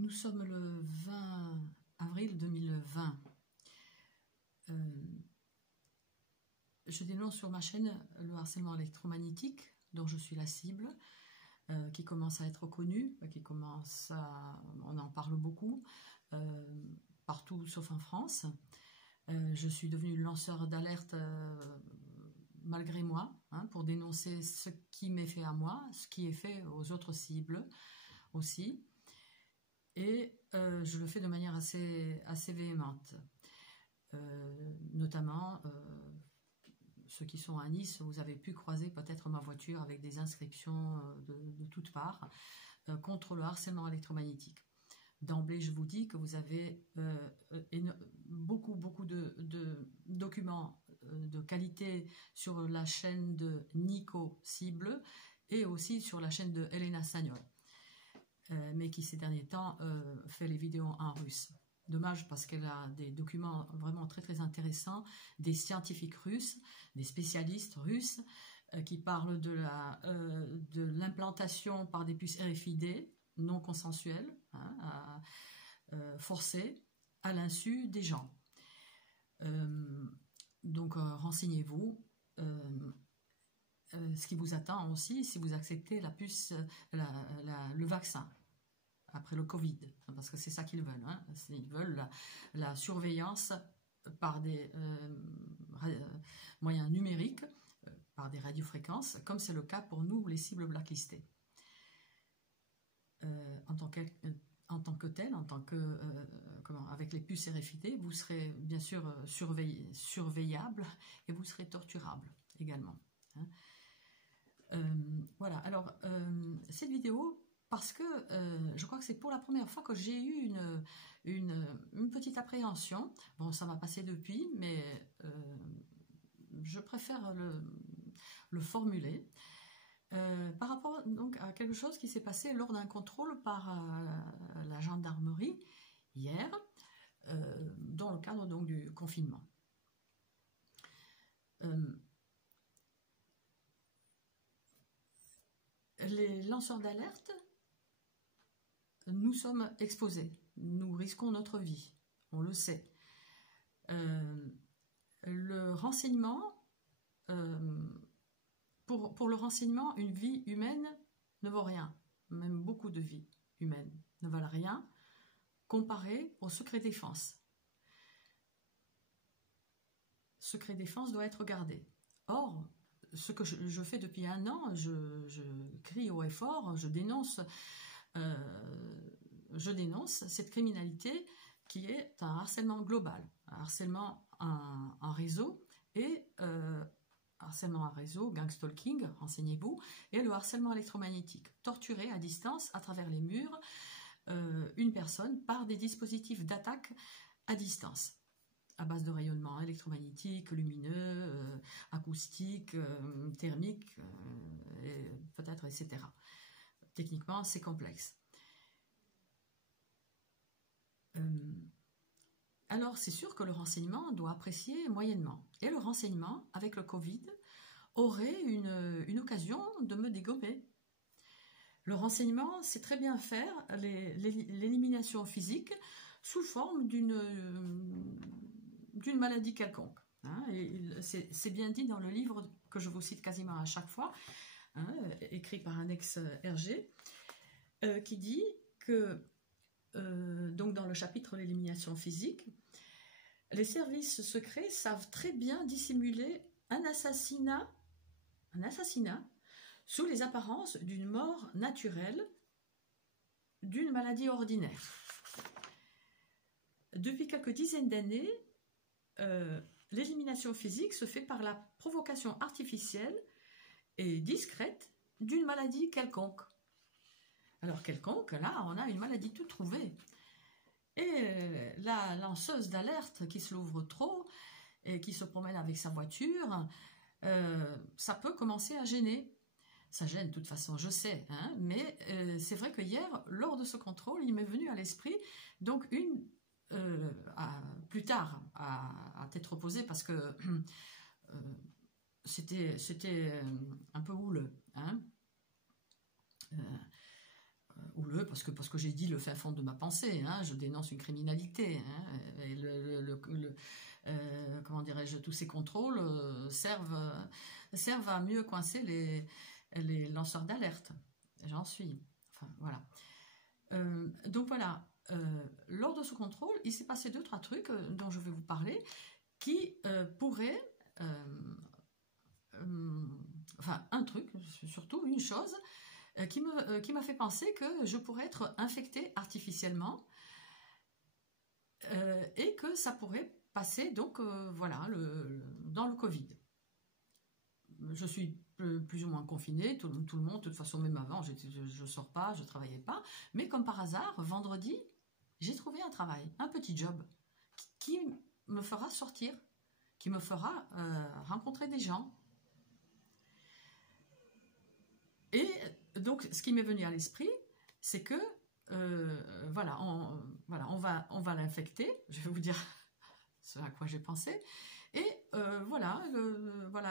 Nous sommes le 20 avril 2020. Je dénonce sur ma chaîne le harcèlement électromagnétique dont je suis la cible, qui commence à être connu, on en parle beaucoup, partout sauf en France. Je suis devenue lanceur d'alerte malgré moi, pour dénoncer ce qui m'est fait à moi, ce qui est fait aux autres cibles aussi. Et je le fais de manière assez véhémente. Notamment, ceux qui sont à Nice, vous avez pu croiser peut-être ma voiture avec des inscriptions de toutes parts contre le harcèlement électromagnétique. D'emblée, je vous dis que vous avez beaucoup de documents de qualité sur la chaîne de Nico Cible et aussi sur la chaîne de Elena Sagnol, mais qui ces derniers temps fait les vidéos en russe. Dommage, parce qu'elle a des documents vraiment très intéressants, des scientifiques russes, des spécialistes russes qui parlent de l'implantation par des puces RFID non consensuelles, forcées à l'insu des gens. Donc renseignez-vous. Ce qui vous attend aussi si vous acceptez la puce, le vaccin après le Covid, parce que c'est ça qu'ils veulent. Ils veulent la surveillance par des moyens numériques, par des radiofréquences, comme c'est le cas pour nous, les cibles blacklistées. En tant que tel, avec les puces RFID, vous serez bien sûr surveillable et vous serez torturable également. Voilà, alors cette vidéo, parce que je crois que c'est pour la première fois que j'ai eu une petite appréhension. Bon, ça m'a passé depuis, mais je préfère le formuler. Par rapport donc à quelque chose qui s'est passé lors d'un contrôle par la gendarmerie hier, dans le cadre donc du confinement. Les lanceurs d'alerte, nous sommes exposés, nous risquons notre vie, on le sait. Le renseignement, pour le renseignement, une vie humaine ne vaut rien, même beaucoup de vies humaines ne valent rien, comparé au secret défense. Secret défense doit être gardé. Or, ce que je fais depuis 1 an, je crie haut et fort, je dénonce cette criminalité qui est un harcèlement global, un harcèlement en réseau et harcèlement en réseau, gangstalking, renseignez-vous, et le harcèlement électromagnétique, torturer à distance, à travers les murs, une personne par des dispositifs d'attaque à distance, à base de rayonnement électromagnétique, lumineux, acoustique, thermique, peut-être, etc. Techniquement, c'est complexe. Alors, c'est sûr que le renseignement doit apprécier moyennement. Et le renseignement, avec le Covid, aurait une occasion de me dégommer. Le renseignement sait très bien faire l'élimination physique sous forme d'une maladie quelconque. C'est bien dit dans le livre que je vous cite quasiment à chaque fois, écrit par un ex-RG, qui dit que, donc dans le chapitre de l'élimination physique, les services secrets savent très bien dissimuler un assassinat sous les apparences d'une mort naturelle, d'une maladie ordinaire. Depuis quelques dizaines d'années, l'élimination physique se fait par la provocation artificielle et discrète d'une maladie quelconque. Alors quelconque, là, on a une maladie toute trouvée. Et la lanceuse d'alerte qui se l'ouvre trop et qui se promène avec sa voiture, ça peut commencer à gêner. Ça gêne de toute façon, je sais, mais c'est vrai que hier, lors de ce contrôle, il m'est venu à l'esprit donc plus tard à tête reposée, parce que c'était un peu houleux. parce que j'ai dit le fin fond de ma pensée, hein, je dénonce une criminalité, hein, et comment dirais-je, tous ces contrôles servent à mieux coincer les lanceurs d'alerte. J'en suis. Enfin, voilà. Donc voilà, lors de ce contrôle, il s'est passé 2-3 trucs dont je vais vous parler qui pourraient, enfin un truc, surtout une chose, qui m'a fait penser que je pourrais être infectée artificiellement et que ça pourrait passer donc voilà dans le Covid. Je suis plus ou moins confinée, tout le monde, de toute façon même avant je ne sors pas, je ne travaillais pas, mais comme par hasard, vendredi, j'ai trouvé un travail, un petit job qui me fera sortir, qui me fera rencontrer des gens. Et donc, ce qui m'est venu à l'esprit, c'est que, voilà, on va l'infecter, je vais vous dire ce à quoi j'ai pensé, et voilà,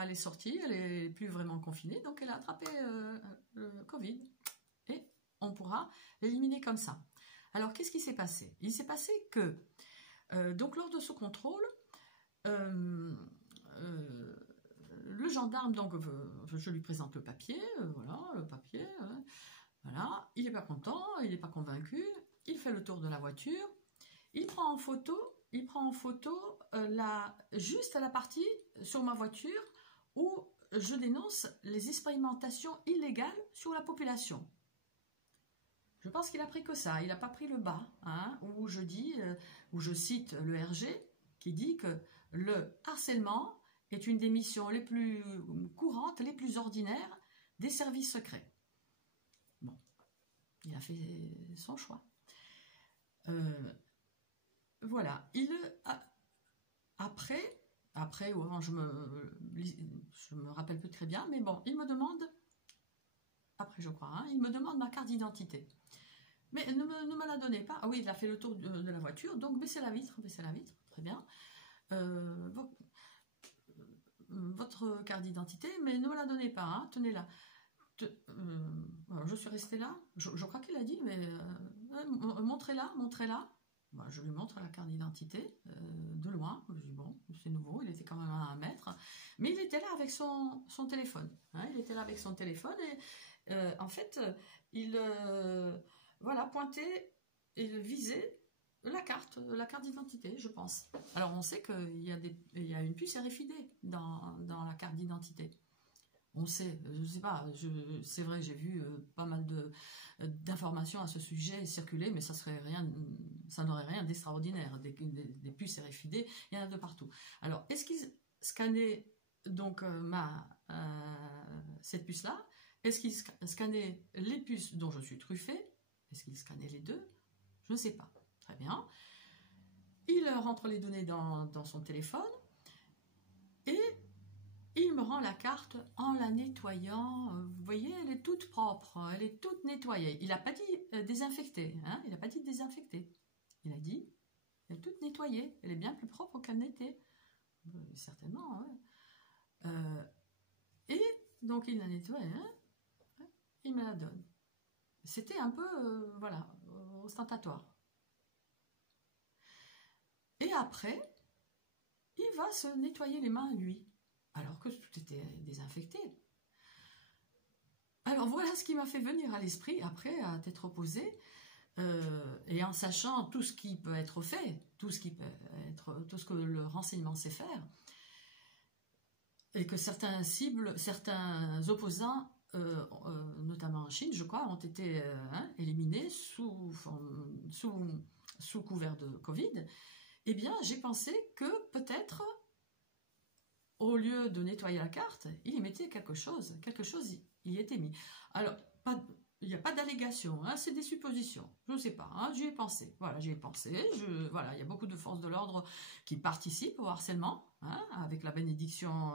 elle est sortie, elle est plus vraiment confinée, donc elle a attrapé le Covid, et on pourra l'éliminer comme ça. Alors, qu'est-ce qui s'est passé? Il s'est passé que, donc lors de ce contrôle, le gendarme, donc je lui présente le papier, voilà, le papier, voilà, il n'est pas content, il n'est pas convaincu, il fait le tour de la voiture, il prend en photo juste la partie sur ma voiture où je dénonce les expérimentations illégales sur la population. Je pense qu'il a pris que ça, il n'a pas pris le bas, hein, où je cite le RG qui dit que le harcèlement est une des missions les plus courantes, les plus ordinaires des services secrets. Bon, il a fait son choix. Voilà, après ou avant, je me rappelle plus très bien, mais bon, il me demande, après je crois, hein, il me demande ma carte d'identité. Mais ne me la donnez pas. Ah oui, il a fait le tour de la voiture, donc baissez la vitre, très bien. Votre carte d'identité, mais ne me la donnez pas, hein, tenez-la. Je suis restée là, je crois qu'il a dit, mais montrez-la. Bah, je lui montre la carte d'identité de loin. Je dis bon, c'est nouveau, il était quand même à 1 mètre, mais il était là avec son téléphone. Hein, il était là avec son téléphone et en fait, il voilà, pointait et visait la carte d'identité, je pense. Alors on sait qu'il y a une puce RFID dans la carte d'identité. On sait, je ne sais pas, c'est vrai, j'ai vu pas mal d'informations à ce sujet circuler, mais ça n'aurait rien d'extraordinaire. Des puces RFID, il y en a de partout. Alors, est-ce qu'ils scannaient donc cette puce-là? Est-ce qu'ils scannaient les puces dont je suis truffée? Est-ce qu'ils scannaient les deux? Je ne sais pas. Très bien. Il rentre les données dans son téléphone et il me rend la carte en la nettoyant. Vous voyez, elle est toute propre, elle est toute nettoyée. Il n'a pas dit désinfectée, hein, il n'a pas dit désinfectée. Il a dit, elle est toute nettoyée, elle est bien plus propre qu'elle n'était. Certainement, ouais. Et donc il la nettoie, hein, il me la donne. C'était un peu, voilà, ostentatoire. Et après, il va se nettoyer les mains, lui, alors que tout était désinfecté. Alors voilà ce qui m'a fait venir à l'esprit, après, à tête reposée, et en sachant tout ce qui peut être fait, tout ce que le renseignement sait faire, et que certains opposants, notamment en Chine, je crois, ont été éliminés sous couvert de Covid. Eh bien, j'ai pensé que peut-être, au lieu de nettoyer la carte, il y mettait quelque chose y était mis. Alors, il n'y a pas d'allégation, hein, c'est des suppositions, je ne sais pas, hein, j'y ai pensé, voilà, voilà, il y a beaucoup de forces de l'ordre qui participent au harcèlement, hein, avec la bénédiction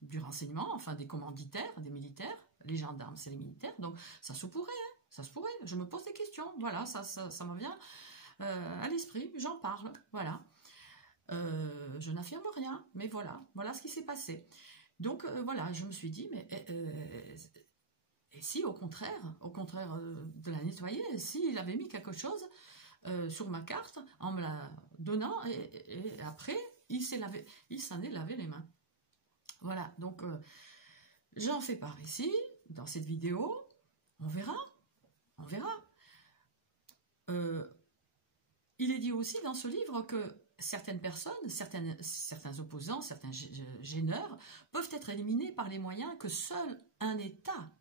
du renseignement, enfin des commanditaires, des militaires, les gendarmes, c'est les militaires, donc ça se pourrait, hein. Ça se pourrait, je me pose des questions, voilà, ça me vient à l'esprit, j'en parle, voilà. Je n'affirme rien, mais voilà ce qui s'est passé. Donc voilà, je me suis dit, mais si, au contraire de la nettoyer, s'il avait mis quelque chose sur ma carte en me la donnant, et après, il s'en est lavé les mains. Voilà, donc j'en fais part ici, dans cette vidéo, on verra. Il est dit aussi dans ce livre que certaines personnes, certains opposants, certains gêneurs peuvent être éliminés par les moyens que seul un État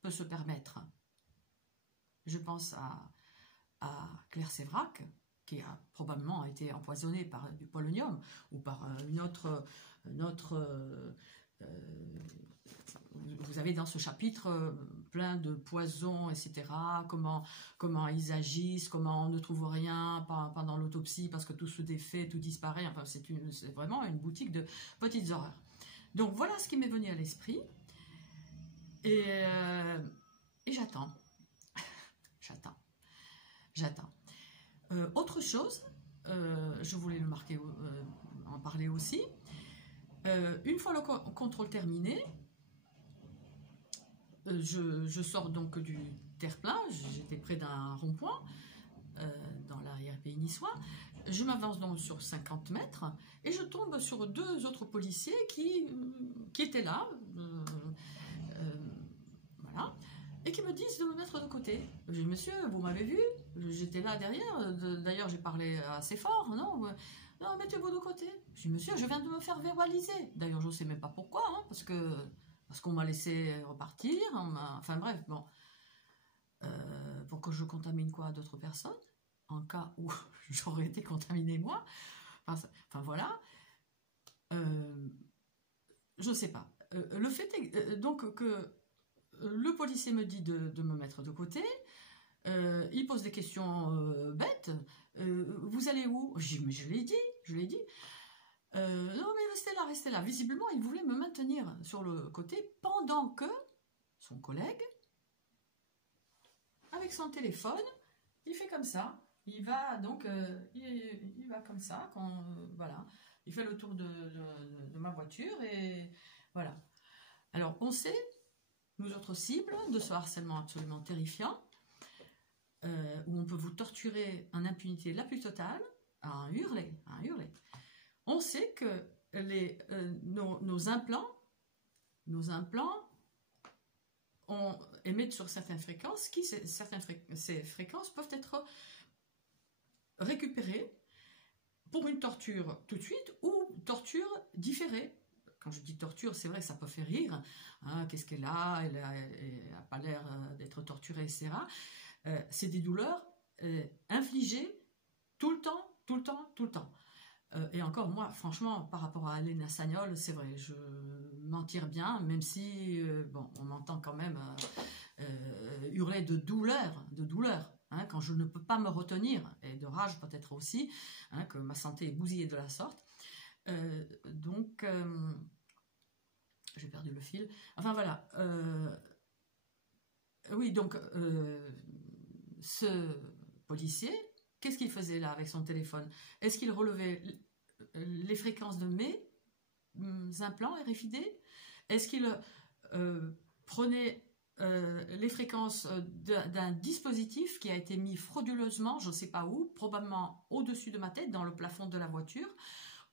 peut se permettre. Je pense à Claire Sévrac, qui a probablement été empoisonnée par du polonium ou par vous avez dans ce chapitre plein de poisons, etc. Comment ils agissent, comment on ne trouve rien pendant l'autopsie parce que tout se défait, tout disparaît. Enfin, c'est vraiment une boutique de petites horreurs. Donc voilà ce qui m'est venu à l'esprit. Et j'attends. J'attends. Autre chose, je voulais le marquer, en parler aussi. Une fois le contrôle terminé, je sors donc du terre-plein, j'étais près d'un rond-point dans l'arrière-pays niçois. Je m'avance donc sur 50 mètres et je tombe sur deux autres policiers qui étaient là, voilà, et qui me disent de me mettre de côté. Je dis, monsieur, vous m'avez vu, j'étais là derrière, d'ailleurs j'ai parlé assez fort, non, mettez-vous de côté. Je dis, monsieur, je viens de me faire verbaliser. D'ailleurs, je ne sais même pas pourquoi, hein, parce qu'on m'a laissé repartir, enfin bref, bon. Pour que je contamine quoi d'autres personnes, en cas où j'aurais été contaminée moi. Enfin voilà. Je ne sais pas. Le fait est donc que le policier me dit de me mettre de côté. Il pose des questions bêtes. Vous allez où? Je dis, mais je l'ai dit. Non mais restez là. Visiblement, il voulait me maintenir sur le côté pendant que son collègue, avec son téléphone, il fait comme ça. Il va donc, il va comme ça, voilà. Il fait le tour de ma voiture et voilà. Alors, on sait, nous autres cibles, de ce harcèlement absolument terrifiant, où on peut vous torturer en impunité la plus totale, à hurler. On sait que nos implants émettent sur certaines fréquences, ces fréquences peuvent être récupérées pour une torture tout de suite ou torture différée. Quand je dis torture, c'est vrai, ça peut faire rire. Hein, qu'est-ce qu'elle a? Elle n'a pas l'air d'être torturée, etc. C'est des douleurs infligées tout le temps. Et encore, moi, franchement, par rapport à Alena Sagnol, c'est vrai, je m'en tire bien, même si, bon, on m'entend quand même hurler de douleur, hein, quand je ne peux pas me retenir, et de rage peut-être aussi, hein, que ma santé est bousillée de la sorte. Donc, j'ai perdu le fil. Enfin, voilà. Oui, donc, ce policier, qu'est-ce qu'il faisait là avec son téléphone? Est-ce qu'il relevait les fréquences de mes implants RFID? Est-ce qu'il prenait les fréquences d'un dispositif qui a été mis frauduleusement, je ne sais pas où, probablement au-dessus de ma tête, dans le plafond de la voiture,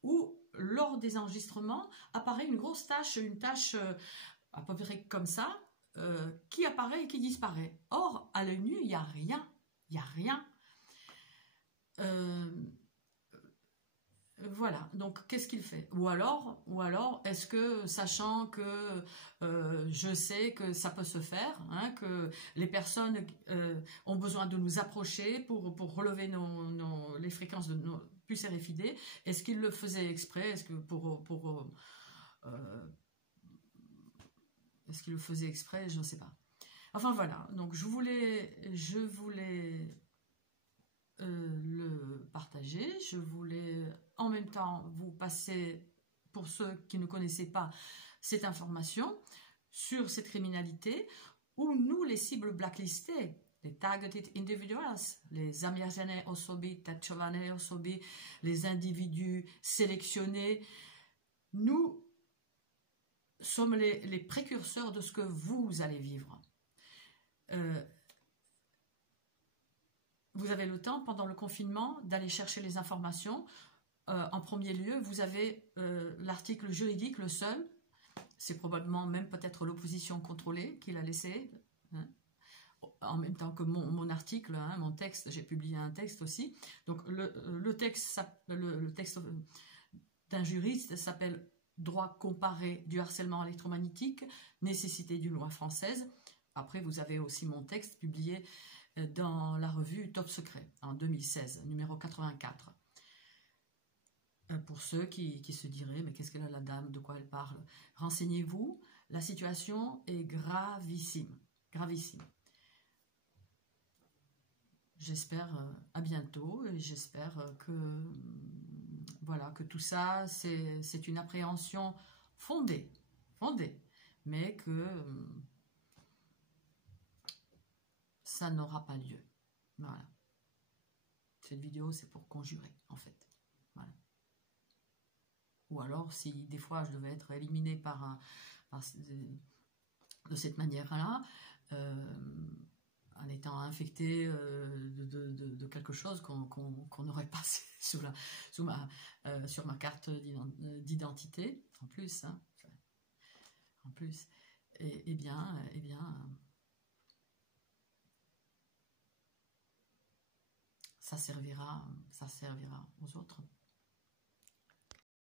où lors des enregistrements apparaît une grosse tache, une tache à peu près comme ça, qui apparaît et qui disparaît. Or, à l'œil nu, il n'y a rien. Voilà, donc qu'est-ce qu'il fait? Ou alors est-ce que, sachant que je sais que ça peut se faire, hein, que les personnes ont besoin de nous approcher pour relever les fréquences de nos puces RFID, est-ce qu'il le faisait exprès? Est-ce que est-ce qu'il le faisait exprès? Je ne sais pas. Enfin voilà, donc je voulais le partager. Je voulais en même temps vous passer, pour ceux qui ne connaissaient pas cette information, sur cette criminalité où nous, les cibles blacklistées, les targeted individuals, les zambiazane osobi, tachovane osobi, les individus sélectionnés, nous sommes les précurseurs de ce que vous allez vivre. vous avez le temps, pendant le confinement, d'aller chercher les informations. En premier lieu, vous avez l'article juridique, le seul. C'est probablement même peut-être l'opposition contrôlée qui l'a laissé. Hein, en même temps que mon article, hein, mon texte, j'ai publié un texte aussi. Donc le texte d'un juriste s'appelle « Droit comparé du harcèlement électromagnétique, nécessité d'une loi française ». Après, vous avez aussi mon texte publié dans la revue Top Secret en 2016, numéro 84. Pour ceux qui se diraient « mais qu'est-ce qu'elle a la dame, de quoi elle parle ?» Renseignez-vous, la situation est gravissime, gravissime. J'espère à bientôt et j'espère que, voilà, que tout ça, c'est une appréhension fondée, mais que ça n'aura pas lieu. Voilà. Cette vidéo, c'est pour conjurer, en fait. Voilà. Ou alors, si des fois je devais être éliminée de cette manière-là, en étant infecté de quelque chose qu'on aurait passé sur ma carte d'identité, en plus, hein, en plus, et bien, ça servira aux autres.